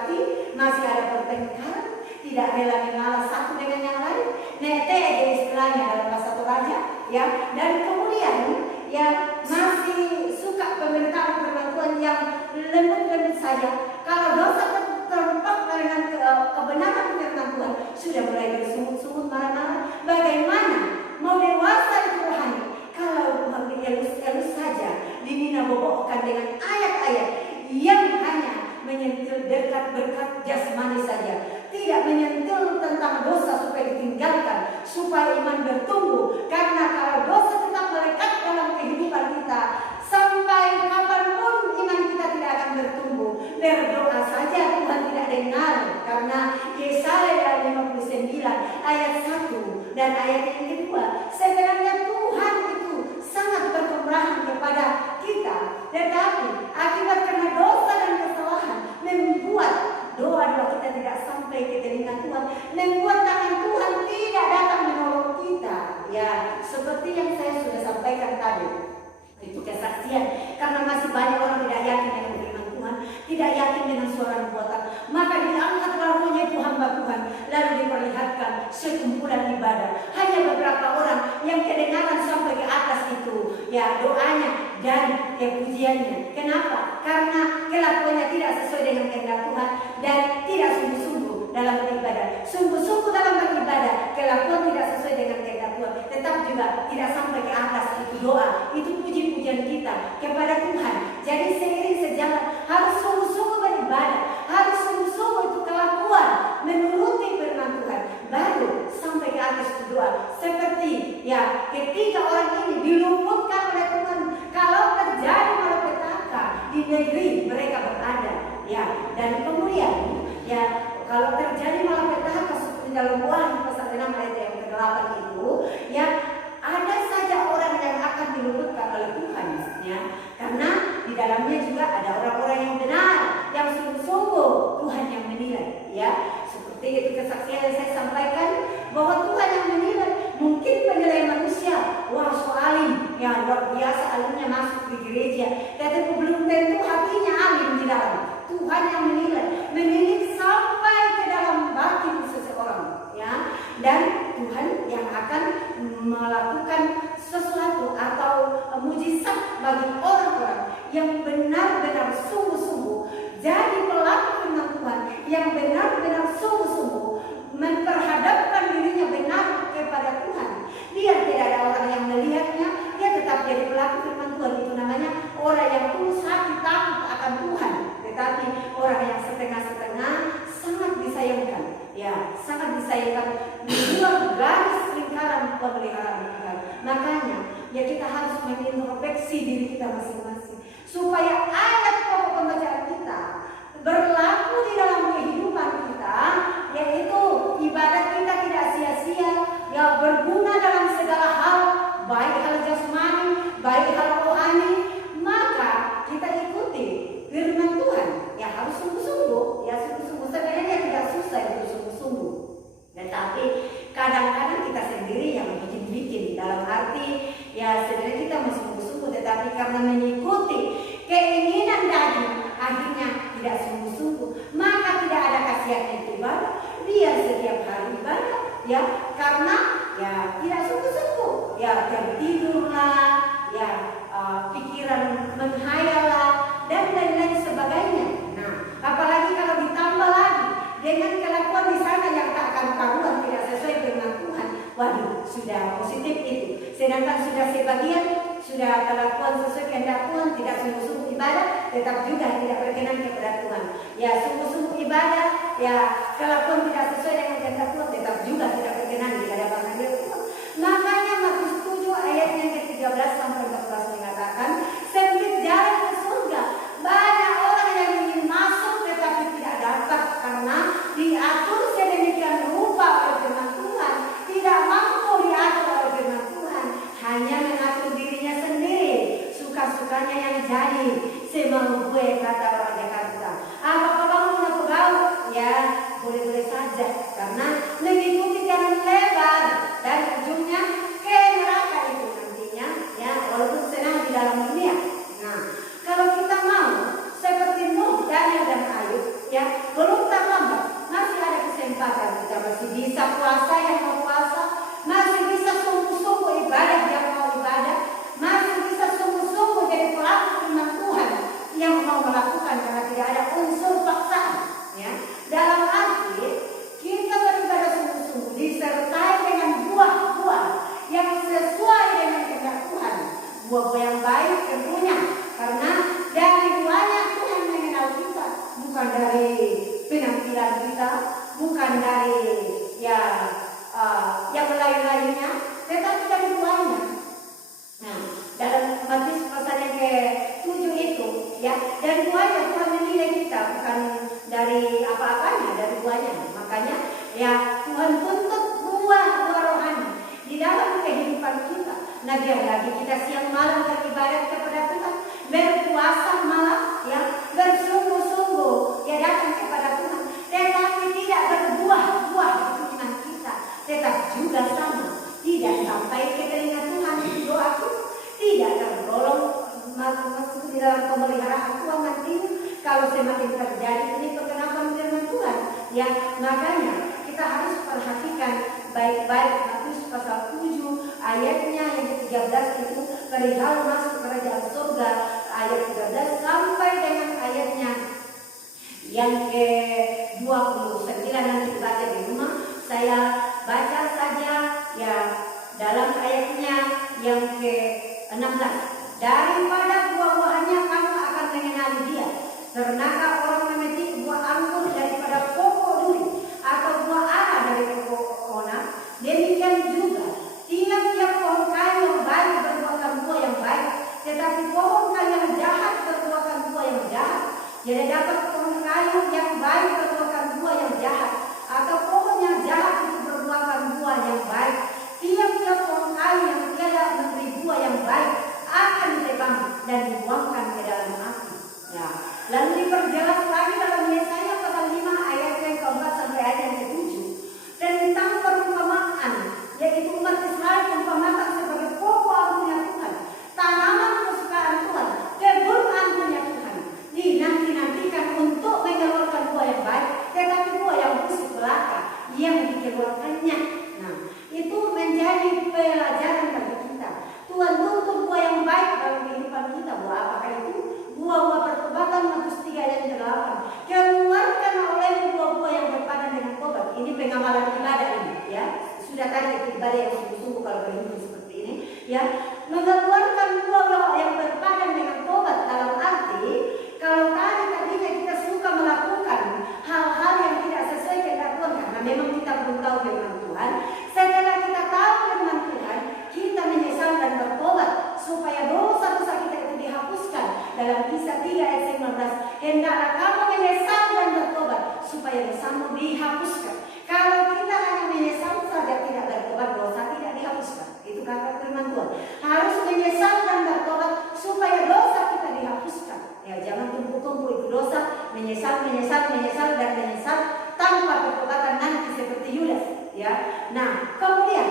hati, masih ada pertengkaran, tidak rela mengalah satu dengan yang lain. Nete aja istilahnya dalam bahasa Toraja, ya. Dan kemudian ya masih suka pemerintahan firman Tuhan yang lembut-lembut saja. Kalau dosa tertempat dengan kebenaran firman Tuhan, sudah mulai bersungut-sungut, marah-marah. Bagaimana mau dewasa itu rohani kalau elus-elus saja dibina-bobokkan dengan ayat-ayat yang hanya menyentuh dekat berkat jasmani saja, tidak menyentuh tentang dosa supaya ditinggalkan, supaya iman bertumbuh. Karena kalau dosa tetap melekat dalam kehidupan kita, sampai kapanpun iman kita tidak akan bertumbuh. Berdoa saja Tuhan tidak dengar, karena Yesaya 59 ayat 1 dan ayat yang kedua, sebenarnya Tuhan itu sangat berkemurahan kepada kita, tetapi akibat karena dosa dan kesalahan membuat doa-doa kita tidak sampai ke telinga Tuhan, membuat tangan Tuhan tidak datang menolong kita. Ya, seperti yang saya sudah sampaikan tadi, itu kesaksian. Karena masih banyak orang tidak yakin dengan firman Tuhan, tidak yakin dengan suara nubuatan, maka diangkatlah rohnya itu hamba Tuhan, lalu diperlihatkan sekumpulan ibadah. Hanya beberapa orang yang kedengaran sampai ke atas itu, ya, doanya dan ya pujiannya. Kenapa? Karena kelakuannya tidak sesuai dengan kehendak Tuhan dan tidak sungguh-sungguh dalam beribadah. Sungguh-sungguh dalam beribadah, kelakuan tidak sesuai dengan kehendak Tuhan, tetap juga tidak sampai ke atas itu doa, itu puji-pujian kita kepada Tuhan. Jadi seiring sejalan harus sungguh-sungguh beribadah, harus sungguh-sungguh itu kelakuan menuruti firman Tuhan, baru sampai ke atas itu doa. Seperti ya ketika orang ini diluputkan oleh Tuhan kalau terjadi malapetaka di negeri mereka berada, ya. Dan kemudian ya kalau terjadi malapetaka seperti dalam Wahyu pasal 6 ayat yang ke-8 itu, ya ada saja orang yang akan diluputkan oleh Tuhan, ya. Karena di dalamnya juga ada orang-orang yang benar, yang sungguh-sungguh Tuhan yang menilai, ya. Seperti itu kesaksian yang saya sampaikan bahwa Tuhan yang menilai. Mungkin penilaian manusia, wah soalim, ya luar biasa alimnya masuk di gereja, tetapi belum tentu hatinya alim di dalam. Tuhan yang menilai, menilik sampai ke dalam batin seseorang, ya. Dan Tuhan yang akan melakukan sesuatu atau mujizat bagi orang-orang yang benar-benar sungguh-sungguh jadi pelaku firman Tuhan, yang benar-benar sungguh-sungguh memperhadapkan dirinya benar kepada Tuhan. Biar tidak ada orang yang melihatnya, dia tetap jadi pelaku firman Tuhan. Itu namanya orang yang tulus hati takut akan Tuhan. Tetapi orang yang setengah-setengah sangat disayangkan, ya, sangat disayangkan di luar garis lingkaran pemeliharaan Tuhan. Makanya ya kita harus mengintrospeksi diri kita masing-masing supaya ayat pokok pembacaan kita berlaku di dalam kehidupan kita, yaitu ibadat kita tidak sia-sia, ya berguna dalam segala hal, baik hal jasmani, baik hal rohani. Maka kita ikuti firman Tuhan, ya harus sungguh-sungguh, ya sungguh-sungguh. Sebenarnya tidak susah itu sungguh-sungguh, tetapi kadang-kadang kita sendiri yang bikin-bikin, dalam arti ya sebenarnya kita mau sungguh-sungguh, tetapi karena mengikuti keinginan daging akhirnya tidak sungguh-sungguh, maka tidak ada khasiatnya ibadah. Biar setiap hari ibadah, ya, karena ya tidak sungguh-sungguh, ya tertidurlah, ya pikiran menghayal dan lain-lain sebagainya. Nah, apalagi kalau ditambah lagi dengan kelakuan di sana yang tak akan karuan, tidak sesuai dengan Tuhan, waduh, sudah positif itu. Sedangkan sudah sebagian sudah kelakuan sesuai kehendak Tuhan, tidak sungguh-sungguh ibadah, tetap juga tidak berkenan kepada Tuhan. Ya sungguh-sungguh ibadah, ya kelakuan tidak sesuai dengan kehendak Tuhan, tetap juga tidak berkenan di hadapan hadirat Tuhan. Makanya Matius 7 ayat yang ke-13 sampai 14 mengatakan, sempit jalan ke surga, banyak orang yang ingin masuk tetapi tidak dapat karena diatur sedemikian rupa oleh firman Tuhan, tidak mampu diatur oleh firman Tuhan, hanya mengatur dirinya sendiri, suka-sukanya yang jadi, semau gue kata orang Jakarta. Apakah kamu punya pegawai? Ya boleh-boleh saja, karena mengikuti jalan lebar dan ujungnya ke neraka itu nantinya, ya walaupun senang di dalam dunia. Nah, kalau kita mau seperti Nuh, Daniel dan Ayub, ya belum bukan dari penampilan kita, bukan dari yang lain-lainnya, tetapi dari doanya. Nah, dalam Matius pasal yang ke-7 itu, dari doanya Tuhan menilai kita, bukan dari apa-apanya, dari doanya. Makanya Tuhan tuntut buah-buah rohani di dalam kehidupan kita. Nah, biar lagi kita siang malam beribadat kepada Tuhan, berpuasa malam, bersungguh-sungguh datang kepada Tuhan, tetapi tidak berbuah-buah di iman kita, tetapi juga sama, tidak sampai ke telinga Tuhan doaku, tidak tergolong masuk di dalam pemeliharaan Tuhan nantinya. Kalau semakin terjadi ini perkenapan firman Tuhan, makanya kita harus perhatikan baik-baik Matius pasal 7 ayatnya yang ke-13 itu perihal masuk kerajaan surga, ayat 13 sampai dengan ayatnya yang ke-29. Nanti dibaca di rumah, saya baca saja dalam ayatnya yang ke-16. Daripada buah-buahannya kamu akan mengenali dia. Pernahkah orang memetik buah anggur daripada pokok duri atau buah ara dari pokok ona? Demikian juga tiap-tiap pohon kayu yang baik berbuahkan buah yang baik, tetapi pohon kayu yang jahat berbuahkan buah yang jahat. Jadi dapat pohon kayu yang baik berbuahkan buah yang jahat, atau pohon yang jahat itu berbuahkan buah yang baik. Tiap-tiap pohon kayu yang tiada memberi buah yang baik akan ditebang dan dibuangkan ke dalam api. Lalu diperjelas lagi dalam Yesaya pasal 5 ayat yang ke-4 sampai ayat yang ke-7 tentang perumpamaan, yaitu umat Israel perumpamakan sebagai pokok anggunnya Tuhan, tanaman kesukaan Tuhan, kebun anggunnya Tuhan, dinanti-nantikan untuk mengeluarkan buah yang baik, tetapi buah yang busuk belaka yang dikeluarkannya. Nah, itu menjadi pelajaran bagi kita. Tuhan tuntut buah yang baik dalam kehidupan kita. Buah apakah itu? Buah-buah pertobatan. Matius 3 ayat 8. Keluarkan oleh buah-buah yang berpadan dengan tobat. Ini pengamalan ibadah ini, sudah tadi ibadah yang sungguh-sungguh kalau berhimpun seperti ini, mengeluarkan buah yang berpadan dengan tobat. Dalam arti kalau tadinya kita suka melakukan hal-hal yang tidak sesuai kehendak Tuhan, karena memang kita belum tahu firman Tuhan. Setelah kita tahu firman Tuhan, kita menyesal dan bertobat supaya dosa-dosa kita itu dihapuskan. Dalam Kisah 3 ayat 19, hendaklah kamu menyesal dan bertobat supaya dosamu dihapuskan. Kalau kita hanya menyesal saja tidak bertobat, dosa tidak dihapuskan. Itu kata firman Tuhan. Harus menyesal dan bertobat supaya dosa kita dihapuskan. Jangan tumpuk-tumpuk itu dosa, menyesal dan menyesal tanpa pertobatan nanti seperti Yudas. Nah, kemudian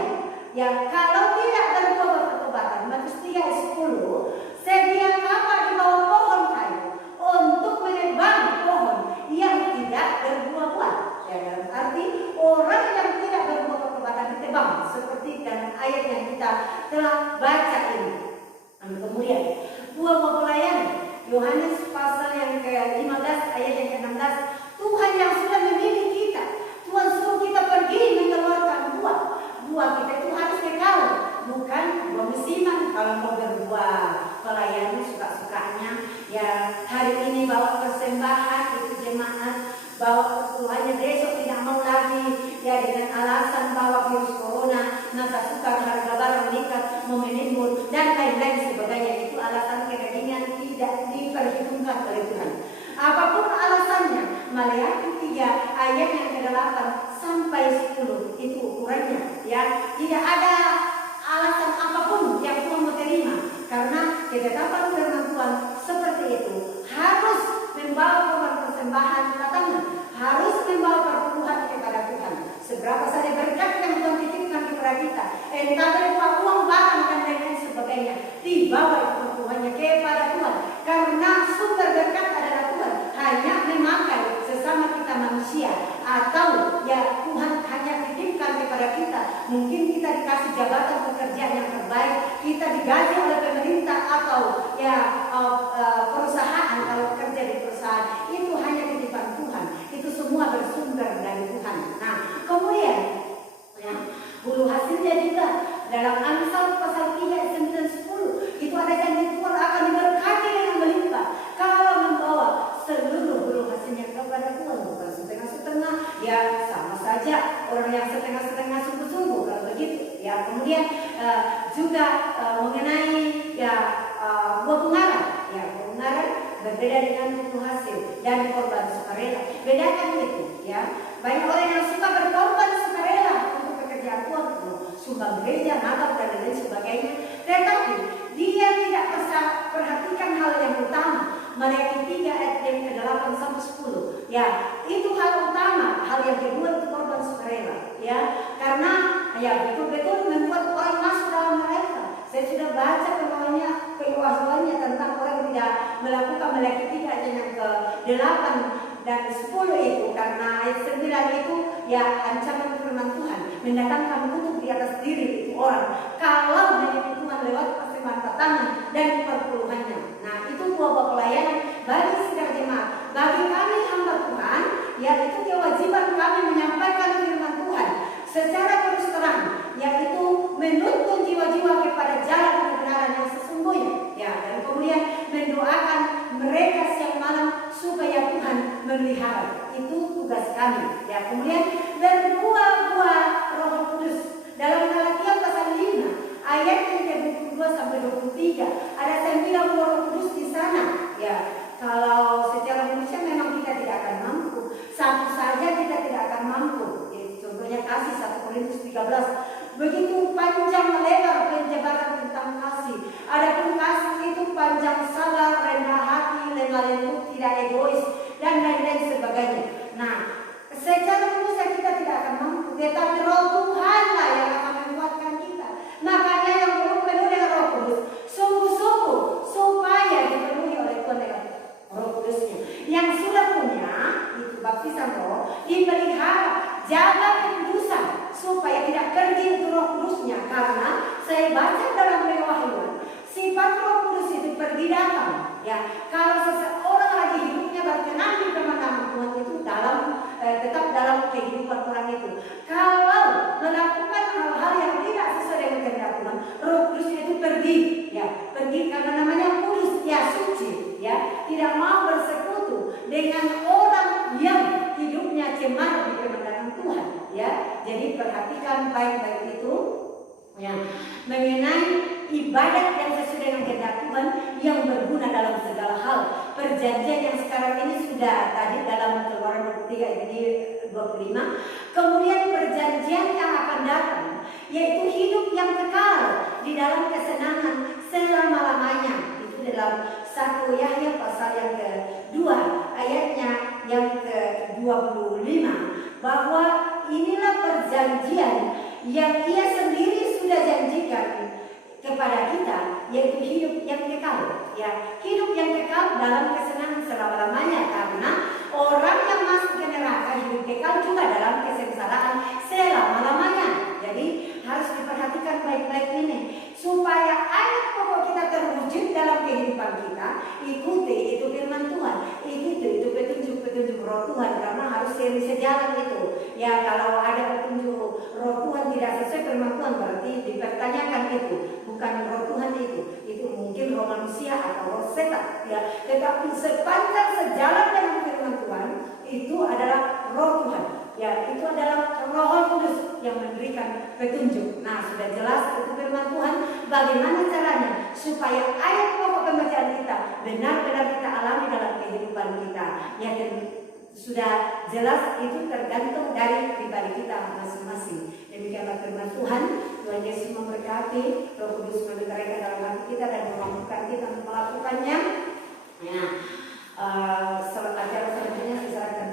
kalau tidak berbuah pertobatan, Matius 3 ayat 10, sediakanlah di bawah pohon kayu untuk menebang pohon yang tidak berbuah-buah. Dalam arti orang yang tidak berbuah pertobatan ditebang, seperti dalam ayat yang kita telah baca ini. Kemudian buah-buah pelayanan, Yohanes pasal yang ke-15 ayat yang ke-16, Tuhan yang sudah memilih kita, Tuhan suruh kita pergi mengeluarkan buah. Buah kita itu harus kekal, bukan buah musiman. Kalau mau berbuah pelayanan suka-sukanya, hari ini bawa persembahan itu jemaat, bawa perpuluhannya, besok tidak mau lagi, dengan alasan bawa virus corona, maka suka harga barang meningkat, mau menimbun dan lain-lain sebagainya. Itu alasan kedagingan tidak diperhitungkan oleh Tuhan. Apapun alasannya, Maleakhi 3 ayat yang ke-8 sampai 10 itu ukurannya. Tidak ada alasan apapun yang Tuhan mau terima, karena ketetapan firman Tuhan seperti itu. Harus membawa korban persembahan katanya, harus membawa perpuluhan kepada Tuhan. Seberapa saja berkat yang Tuhan titipkan kepada kita, entah berupa uang, barang dan lain-lain sebagainya, dibawa itu perpuluhannya kepada Tuhan, karena sumber berkat adalah Tuhan. Hanya memakai sesama kita manusia, atau Tuhan hanya titipkan kepada kita. Mungkin kita dikasih jabatan pekerjaan yang terbaik, kita digaji oleh pemerintah atau perusahaan, kalau kerja di perusahaan, itu hanya titipan Tuhan. Itu semua bersumber dari Tuhan. Nah, kemudian hulu hasilnya juga dalam Amsal pasal 3 ayat 9 10 itu ada janji Tuhan akan diberkati dengan melimpah kalau membawa seluruh hulu hasilnya kepada juga mengenai buah pengaruh. Ya, buah pengaruh berbeda dengan buah hasil dan korban sukarela. Bedakan itu, ya. Banyak orang yang suka berkorban sukarela untuk pekerjaan Tuhan, sumbang gereja, natal dan lain sebagainya. Tetapi dia tidak perhatikan hal yang utama. Maleakhi 3 ayat yang ke-8 sampai 10. Ya, itu hal utama. Hal yang kedua itu korban sukarela. Ya, karena ya betul-betul membuat orang masuk dalam mereka. Saya sudah baca penguasanya tentang orang tidak melakukan Maleakhi 3 ayat yang ke-8 dan 10 itu, karena ayat 9 itu ya ancaman firman Tuhan mendatangkan kutuk di atas diri itu orang kalau menyebut Tuhan lewat persembahan tangan dan perpuluhannya. Nah, itu buah pelayanan bagi sidang jemaat. Bagi kami hamba Tuhan, ya itu kewajiban kami menyampaikan firman Tuhan secara terus terang, yaitu menuntun jiwa-jiwa kepada jalan kebenaran yang sesungguhnya. Ya, dan kemudian mendoakan mereka siang malam supaya Tuhan memelihara. Itu tugas kami. Ya, kemudian berbuah-buah Roh Kudus dalam Galatia pasal 5 ayat yang ke-22 sampai 23 ada 9 buah Roh Kudus di sana. Ya, kalau secara manusia memang kita tidak akan mampu. Satu saja kita tidak akan mampu. Ya, contohnya kasih 1 Korintus 13. Begitu panjang lebar penjabaran tentang kasih. Adapun kasih itu panjang sabar, rendah hati, lemah lembut, tidak egois dan lain-lain sebagainya. Nah, secara manusia kita tidak akan mampu, tetapi Roh Tuhanlah yang akan menguatkan kita. Makanya yang belum penuh dengan Roh Kudus, sungguh-sungguh supaya dipenuhi oleh Tuhan dengan Roh Kudusnya. Yang sudah punya itu baptisan Roh, dipelihara, jaga kekudusan supaya tidak pergi untuk Roh Kudusnya. Karena saya baca dalam Pewahyuan, sifat Roh Kudus itu pergi datang. Ya, kalau seseorang lagi hidupnya berkenan di pemandangan Tuhan itu tetap dalam kehidupan orang itu. Kalau melakukan hal-hal yang tidak sesuai dengan kehendak Tuhan, Roh Kudusnya itu pergi. Ya, pergi karena namanya kudus, ya suci. Ya, tidak mau bersekutu dengan orang yang hidupnya cemar di pemandangan Tuhan. Ya, jadi perhatikan baik-baik itu. Ya, mengenai ibadat yang sesuai dengan kehendak Tuhan yang berguna dalam segala hal. Perjanjian yang sekarang ini sudah tadi dalam Keluaran 23 ini 25. Kemudian perjanjian yang akan datang, yaitu hidup yang kekal di dalam kesenangan selama-lamanya. Itu dalam 1 Yahya pasal yang ke-2 ayatnya yang ke-25, bahwa inilah perjanjian yang Ia sendiri sudah janjikan kepada kita, yaitu hidup yang kekal. Ya, hidup yang kekal dalam kesenangan selama-lamanya, karena orang yang masuk ke neraka hidup kekal juga dalam kesengsaraan selama-lamanya. Jadi harus diperhatikan baik-baik ini supaya ayat pokok kita terwujud dalam kehidupan kita. Ikuti itu firman Tuhan, ikuti itu petunjuk Roh Tuhan, karena harus sejalan itu. Ya, kalau ada petunjuk Roh Tuhan tidak sesuai firman Tuhan, berarti dipertanyakan itu. Bukan Roh Tuhan itu mungkin roh manusia atau roh setan. Ya, tetapi sepanjang sejalan dengan firman Tuhan itu adalah Roh Tuhan. Ya, itu adalah Roh Kudus yang memberikan petunjuk. Nah, sudah jelas itu firman Tuhan. Bagaimana caranya supaya ayat pokok pembacaan kita benar-benar kita alami dalam kehidupan kita. Ya, dan sudah jelas itu tergantung dari pribadi kita masing-masing. Demikianlah firman Tuhan. Tuhan Yesus memberkati, Roh Kudus menegarkan dalam hati kita dan memampukan kita untuk melakukannya. Ya, acara selanjutnya saya serahkan